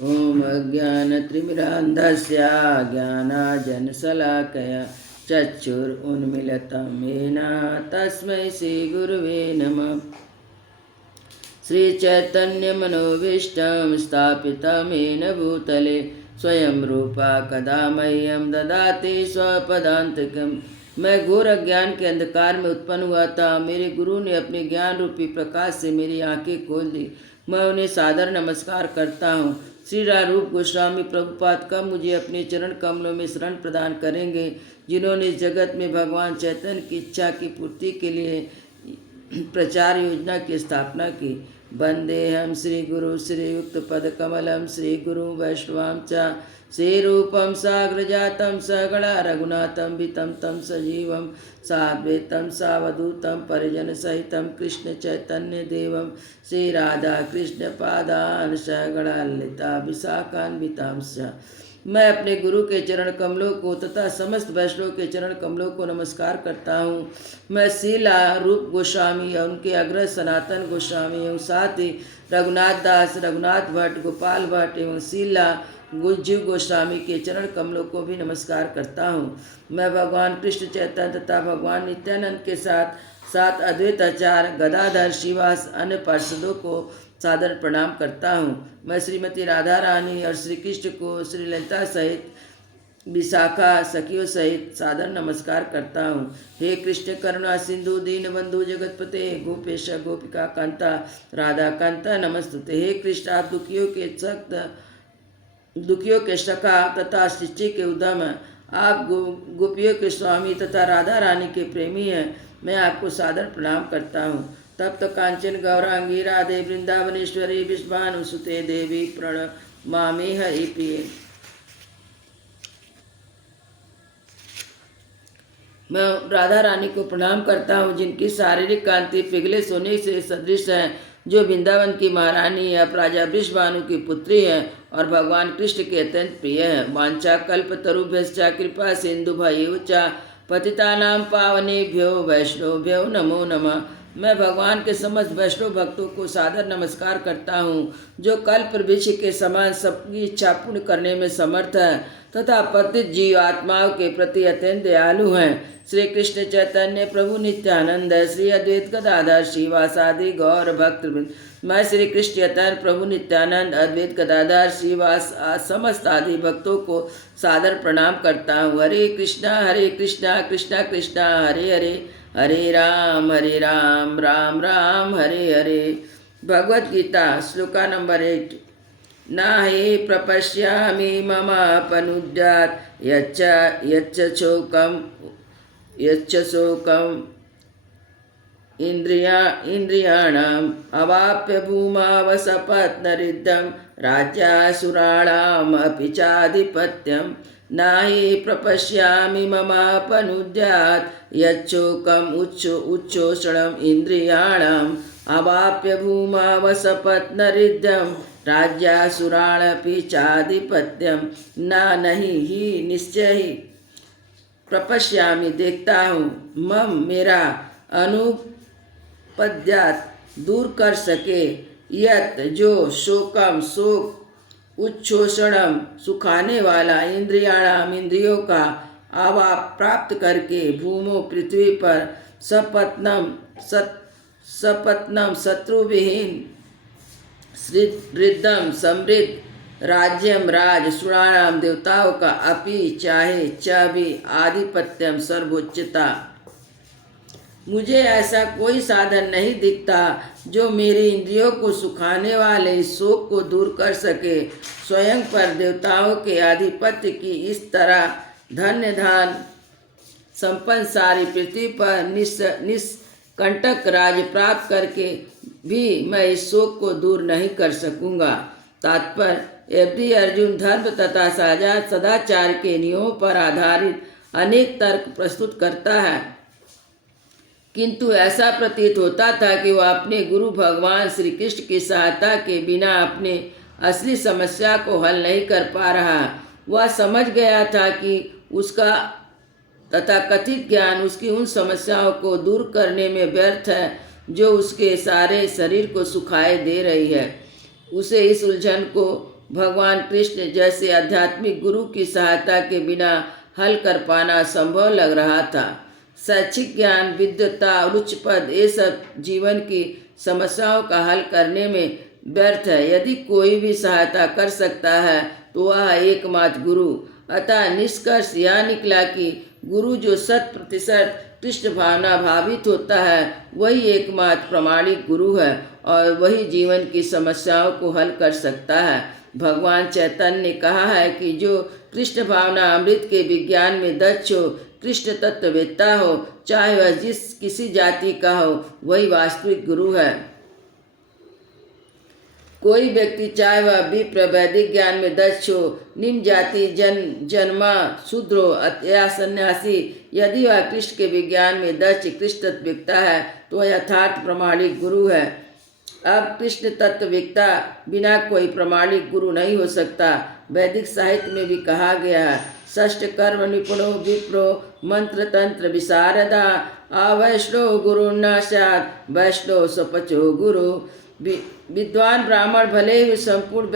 ॐ अज्ञानतिमिरान्धस्य ज्ञानाञ्जनशलाकया चक्षुरुन्मीलितं येन तस्मै श्रीगुरुवे नमः। श्रीचैतन्यमनोभीष्टं स्थापितं येन भूतले स्वयं रूपा कदा मह्यं ददाति स्वपदान्तिकम्। मैं घोर अज्ञान के अंधकार में उत्पन्न हुआ था। मेरे गुरु ने अपने ज्ञान रूपी प्रकाश से मेरी आंखें खोल दी। मैं उन्हें सादर नमस्कार करता हूँ। श्री रूप गोस्वामी प्रभुपाद कब मुझे अपने चरण कमलों में शरण प्रदान करेंगे, जिन्होंने इस जगत में भगवान चैतन्य की इच्छा की पूर्ति के लिए प्रचार योजना की स्थापना की। वंदे हम श्री गुरु श्रीयुक्त पद कमलम श्री गुरु वैष्णवां च श्री रूपम साग्रजातम सगणा रघुनाथम वितम तम सजीवम साद्वैतम सावधूतम परिजन सहितम कृष्ण चैतन्य देवम श्री राधा कृष्ण पादान सगणा ललिता विशाखान्वितां च। मैं अपने गुरु के चरण कमलों को तथा समस्त वैष्णव के चरण कमलों को नमस्कार करता हूँ। मैं शीला रूप गोस्वामी और उनके अग्रज सनातन गोस्वामी एवं साथ ही रघुनाथ दास, रघुनाथ भट्ट, गोपाल भट्ट एवं शीला गुज्जीव गोस्वामी के चरण कमलों को भी नमस्कार करता हूँ। मैं भगवान कृष्ण चैतन्य तथा भगवान नित्यानंद के साथ साथ अद्वैत आचार्य गदाधर श्रीवास अन्य पार्षदों को सादर प्रणाम करता हूँ। मैं श्रीमती राधा रानी और श्री कृष्ण को श्री ललिता सहित विशाखा सखियों सहित सादर नमस्कार करता हूँ। हे कृष्ण करुणा सिंधु दीन बंधु जगतपते गोपेश गोपिका कांता राधा कांता नमस्तुते। हे कृष्ण आप दुखियों के सखा तथा सृष्टि के उद्यम, आप गोपियों के स्वामी तथा राधा रानी के प्रेमी हैं। मैं आपको सादर प्रणाम करता हूँ। तप्त कांचन गौरांगी राधे वृंदावनेश्वरी विश्वानुसुते देवी प्रणमामि हरिप्रिये। मैं राधा रानी को प्रणाम करता हूँ, जिनकी शारीरिक कांति पिघले सोने से सदृश है, जो वृंदावन की महारानी है, राजा वृषभानु की पुत्री है और भगवान कृष्ण के अत्यंत प्रिय है। वांछा कल्प तरुभ्यश्च कृपा सिंधु भयेव च पतितानां पावनेभ्यो वैष्णवेभ्यो नमो नमः। मैं भगवान के समस्त वैष्णव भक्तों को सादर नमस्कार करता हूँ, जो कल्प वृक्ष के समान सबकी इच्छा पूर्ण करने में समर्थ है तथा पतित जीव आत्माओं के प्रति अत्यंत दयालु हैं। श्री कृष्ण चैतन्य प्रभु नित्यानंद श्री अद्वैत गदाधर श्रीवासादि गौर भक्त। मैं श्री कृष्ण चैतन्य प्रभु नित्यानंद अद्वैत गदाधर श्रीवास समस्त आदि भक्तों को सादर प्रणाम करता हूँ। हरे कृष्णा कृष्णा कृष्णा हरे हरे, हरे राम राम राम हरे हरे। भगवद गीता श्लोका नंबर 8। न हि प्रपश्यामि ममापनुद्यात् यच्च शोकम् इन्द्रियाणाम् अवाप्य भूमावसपत्नरिद्धं राज्यासुराणाम् अपि चाधिपत्यम्। न हि प्रपश्यामि ममापनुद्यात् यच्छोकम् उच्छोषणम् इन्द्रियाणाम् अवाप्य भूमावसपत्नरिद्धं राज्यासुराणपि चाधिपत्यम्। नहीं ही निश्चय ही प्रपश्यामि देखता हूँ, मम मेरा अनुपद्यात दूर कर सके, यत जो शोकम शोक उच्छोषणम सुखाने वाला इंद्रियाणाम इंद्रियों का आवाप प्राप्त करके भूमो पृथ्वी पर सपत्नम शत्रुविहीन रिद्धम समृद्ध राज्यम राज सुराणाम देवताओं का अपि चाहे च भी आधिपत्यम सर्वोच्चता। मुझे ऐसा कोई साधन नहीं दिखता जो मेरी इंद्रियों को सुखाने वाले इस शोक को दूर कर सके। स्वयं पर देवताओं के आधिपत्य की इस तरह धन्य धान संपन्न सारी पृथ्वी पर निष्कंटक राज्य प्राप्त करके भी मैं इस शोक को दूर नहीं कर सकूंगा। तात्पर्य यदि अर्जुन धर्म तथा सदाचार के नियमों पर आधारित अनेक तर्क प्रस्तुत करता है, किंतु ऐसा प्रतीत होता था कि वह अपने गुरु भगवान श्री कृष्ण की सहायता के बिना अपने असली समस्या को हल नहीं कर पा रहा। वह समझ गया था कि उसका तथा कथित ज्ञान उसकी उन समस्याओं को दूर करने में व्यर्थ है जो उसके सारे शरीर को सुखाए दे रही है। उसे इस उलझन को भगवान कृष्ण जैसे आध्यात्मिक गुरु की सहायता के बिना हल कर पाना संभव लग रहा था। शैक्षिक ज्ञान, विद्वत्ता और उच्च पद, ये सब जीवन की समस्याओं का हल करने में व्यर्थ है। यदि कोई भी सहायता कर सकता है तो वह एकमात्र गुरु। अतः निष्कर्ष यह निकला कि गुरु जो 100% कृष्ण भावना भावित होता है वही एकमात्र प्रामाणिक गुरु है और वही जीवन की समस्याओं को हल कर सकता है। भगवान चैतन्य ने कहा है कि जो कृष्ण भावना अमृत के विज्ञान में दक्ष हो, कृष्ण तत्ववेत्ता हो, चाहे वह किसी जाति का हो, वही वास्तविक गुरु है। कोई व्यक्ति चाहे वह विप्र वैदिक ज्ञान में दक्ष हो, निम्न जाति जन्मा शूद्र हो या सन्यासी, यदि वह कृष्ण के विज्ञान में दक्ष कृष्ण तत्ववेत्ता है तो वह यथार्थ प्रामाणिक गुरु है। अब कृष्ण तत्ववेत्ता बिना कोई प्रामाणिक गुरु नहीं हो सकता। वैदिक साहित्य में भी कहा गया है, षष्ठ कर्म निपुणो विप्रो मंत्र तंत्र विशारदा अवैष्णो गुरु न स्यात् वैष्णव स्वपचो गुरु। विद्वान ब्राह्मण भले ही संपूर्ण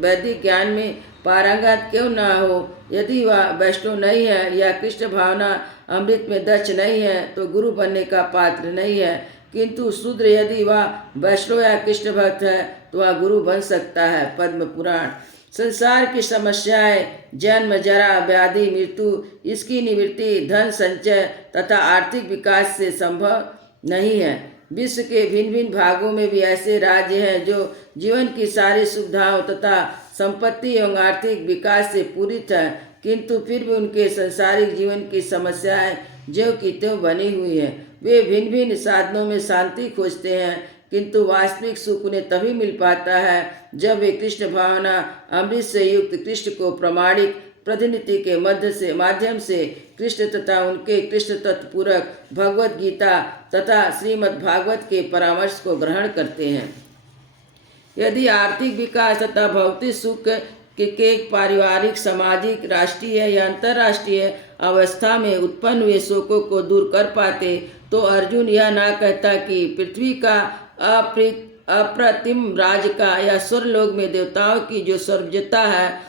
वैदिक ज्ञान में पारंगत क्यों न हो, यदि वह वैष्णव नहीं है या कृष्ण भावना अमृत में दक्ष नहीं है तो गुरु बनने का पात्र नहीं है। किंतु शूद्र यदि वह वैष्णव या कृष्ण भक्त है तो वह गुरु बन सकता है। पद्म पुराण। संसार की समस्याएं जन्म, जरा, व्याधि, मृत्यु, इसकी निवृत्ति धन संचय तथा आर्थिक विकास से संभव नहीं है। विश्व के भिन्न भिन्न भागों में भी ऐसे राज्य हैं जो जीवन की सारी सुविधाओं तथा संपत्ति एवं आर्थिक विकास से पूरित है, किंतु फिर भी उनके सांसारिक जीवन की समस्याएं ज्यों की त्यों बनी हुई है। वे भिन्न भिन्न साधनों में शांति खोजते हैं, किंतु वास्तविक सुख उन्हें तभी मिल पाता है जब वे कृष्ण भावना अमृत से युक्त कृष्ण को प्रामाणिक प्रतिनिधि के माध्यम से कृष्ण तथा उनके कृष्ण तत्पूरक भगवत गीता तथा श्रीमद् भागवत के परामर्श को ग्रहण करते हैं। यदि आर्थिक विकास तथा भौतिक सुख के पारिवारिक, सामाजिक, राष्ट्रीय या अंतर्राष्ट्रीय अवस्था में उत्पन्न हुए शोकों को दूर कर पाते तो अर्जुन यह ना कहता कि पृथ्वी का अप्रतिम राज का या स्वर्गलोक में देवताओं की जो सर्वज्ञता है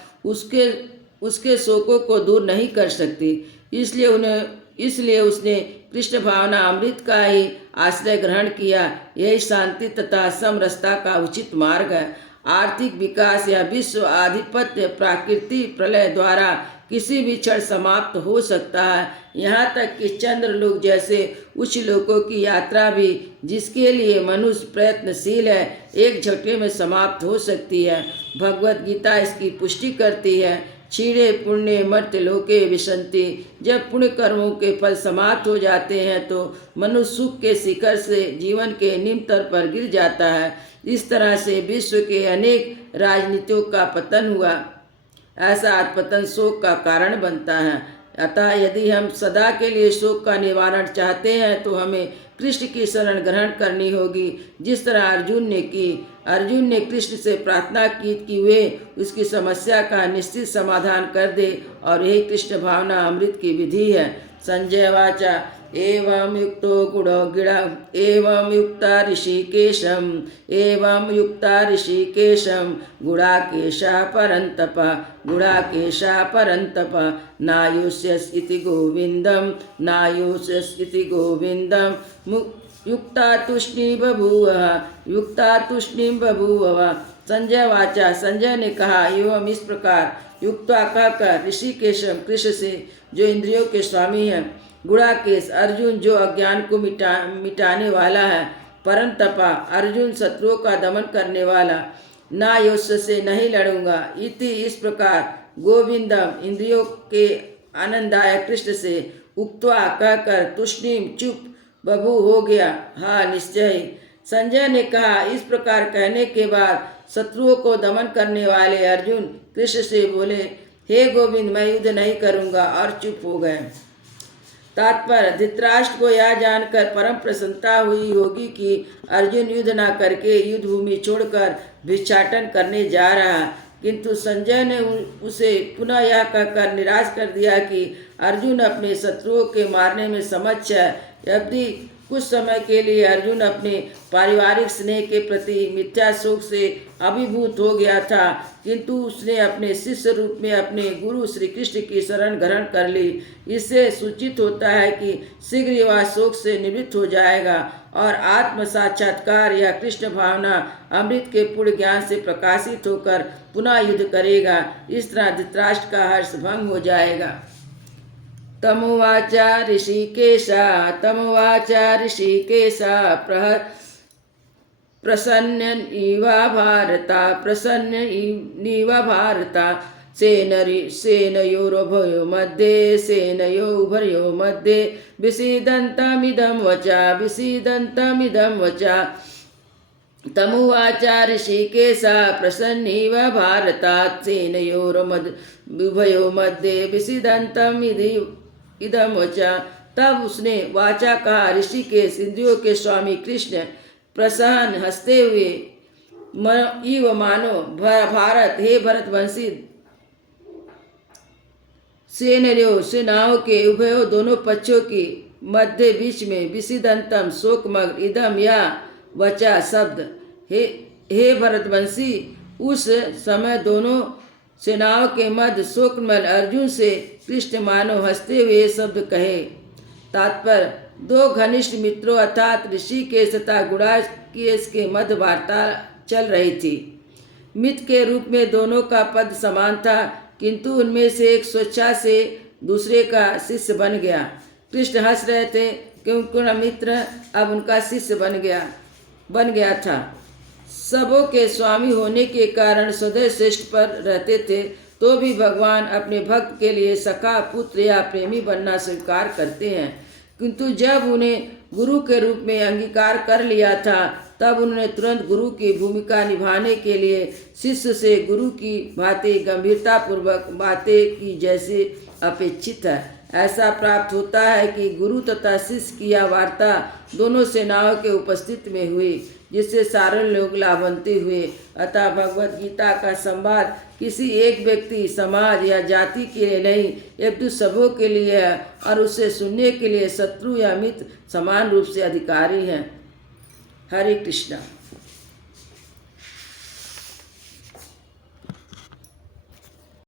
उसके शोकों को दूर नहीं कर सकती। इसलिए उसने कृष्ण भावना अमृत का ही आश्रय ग्रहण किया। यही शांति तथा समरसता का उचित मार्ग है। आर्थिक विकास या विश्व आधिपत्य प्राकृतिक प्रलय द्वारा किसी भी क्षण समाप्त हो सकता है। यहाँ तक कि चंद्रलोक जैसे उच्च लोकों की यात्रा भी, जिसके लिए मनुष्य प्रयत्नशील है, एक झटके में समाप्त हो सकती है। भगवत गीता इसकी पुष्टि करती है। क्षीणे पुण्य मर्त्य लोके विशन्ति। जब पुण्य कर्मों के फल समाप्त हो जाते हैं तो मनुष्य सुख के शिखर से जीवन के निम्न स्तर पर गिर जाता है। इस तरह से विश्व के अनेक राजनीतियों का पतन हुआ। ऐसा पतन शोक का कारण बनता है। अतः यदि हम सदा के लिए शोक का निवारण चाहते हैं तो हमें कृष्ण की शरण ग्रहण करनी होगी, जिस तरह अर्जुन ने की। अर्जुन ने कृष्ण से प्रार्थना की कि वे उसकी समस्या का निश्चित समाधान कर दे, और यही कृष्ण भावना अमृत की विधि है। संजय वाचा एवं युक्तो गुणोगिड़ा एवं युक्ता ऋषिकेशम गुणाकेशा परन्तप नायुष्यस् इति गोविन्दम युक्ता तुष्णि बभूव। संजय वाचा, संजय ने कहा, एवं इस प्रकार युक्ता कहकर ऋषिकेशम कृष्ण से, जो इंद्रियों के स्वामी हैं, गुणाकेश अर्जुन जो अज्ञान को मिटाने वाला है, परंतपा अर्जुन शत्रुओं का दमन करने वाला, ना युष्य से नहीं लड़ूंगा, इति इस प्रकार गोविंदम इंद्रियों के आनंददायक कृष्ण से, उक्त्वा कहकर, तुष्णिम चुप, बभू हो गया, हाँ निश्चय। संजय ने कहा, इस प्रकार कहने के बाद शत्रुओं को दमन करने वाले अर्जुन कृष्ण से बोले, हे गोविंद, मैं युद्ध नहीं करूंगा, और चुप हो गए। तात्पर्य, धृतराष्ट्र को यह जानकर परम प्रसन्नता हुई होगी कि अर्जुन युद्ध न करके युद्ध भूमि छोड़कर भिक्षाटन करने जा रहा, किंतु संजय ने उसे पुनः यह कहकर निराश कर दिया कि अर्जुन अपने शत्रुओं के मारने में समक्ष है। यदि कुछ समय के लिए अर्जुन अपने पारिवारिक स्नेह के प्रति मिथ्या शोक से अभिभूत हो गया था, किंतु उसने अपने शिष्य रूप में अपने गुरु श्री कृष्ण की शरण ग्रहण कर ली। इससे सूचित होता है कि शीघ्र वह शोक से निवृत्त हो जाएगा और आत्म साक्षात्कार या कृष्ण भावना अमृत के पूर्ण ज्ञान से प्रकाशित होकर पुनः युद्ध करेगा। इस तरह धृतराष्ट्र का हर्ष भंग हो जाएगा। तमुवाच ऋषिकेशा प्रसन्नैव भारता सेनयोरुभयो मध्ये विषीदन्तमिदं वचा तमुवाच ऋषिकेशा प्रसन्नैव भारतात् सेनयोरुभयो मध्ये विषीदन्तमिदं वचा। तब उसने वाचा कहा, ऋषिकेश इंद्रियों के स्वामी कृष्ण प्रसन्न हंसते हुए इव मानो भारत, हे भरतवंशी सेनाओं के उभयों दोनों पक्षों की मध्य बीच में विषीदंतम शोकमग्न इदम या वचा शब्द, हे भरतवंशी उस समय दोनों सेनाओं के मध्य शोकमग्न अर्जुन से कृष्ण मानो हंसते हुए शब्द कहे। तात्पर्य, दो घनिष्ठ मित्रों अर्थात ऋषिकेश तथा गुडाकेश के मध्य वार्ता चल रही थी। मित्र के रूप में दोनों का पद समान था, किंतु उनमें से एक स्वेच्छा से दूसरे का शिष्य बन गया। कृष्ण हंस रहे थे क्योंकि मित्र अब उनका शिष्य बन गया था। सबों के स्वामी होने के कारण सदैव श्रेष्ठ पर रहते थे, तो भी भगवान अपने भक्त के लिए सखा, पुत्र या प्रेमी बनना स्वीकार करते हैं। किंतु जब उन्हें गुरु के रूप में अंगीकार कर लिया था, तब उन्होंने तुरंत गुरु की भूमिका निभाने के लिए शिष्य से गुरु की भांति गंभीरता पूर्वक बातें की जैसे अपेक्षित है। ऐसा प्राप्त होता है कि गुरु तथा शिष्य की यह वार्ता दोनों सेनाओं के उपस्थिति में हुई, जिससे सारे लोग लाभान्वित हुए। अतः भगवत गीता का संवाद किसी एक व्यक्ति, समाज या जाति के लिए नहीं, अपितु सबों के लिए है और उसे सुनने के लिए शत्रु या मित्र समान रूप से अधिकारी हैं। हरे कृष्णा।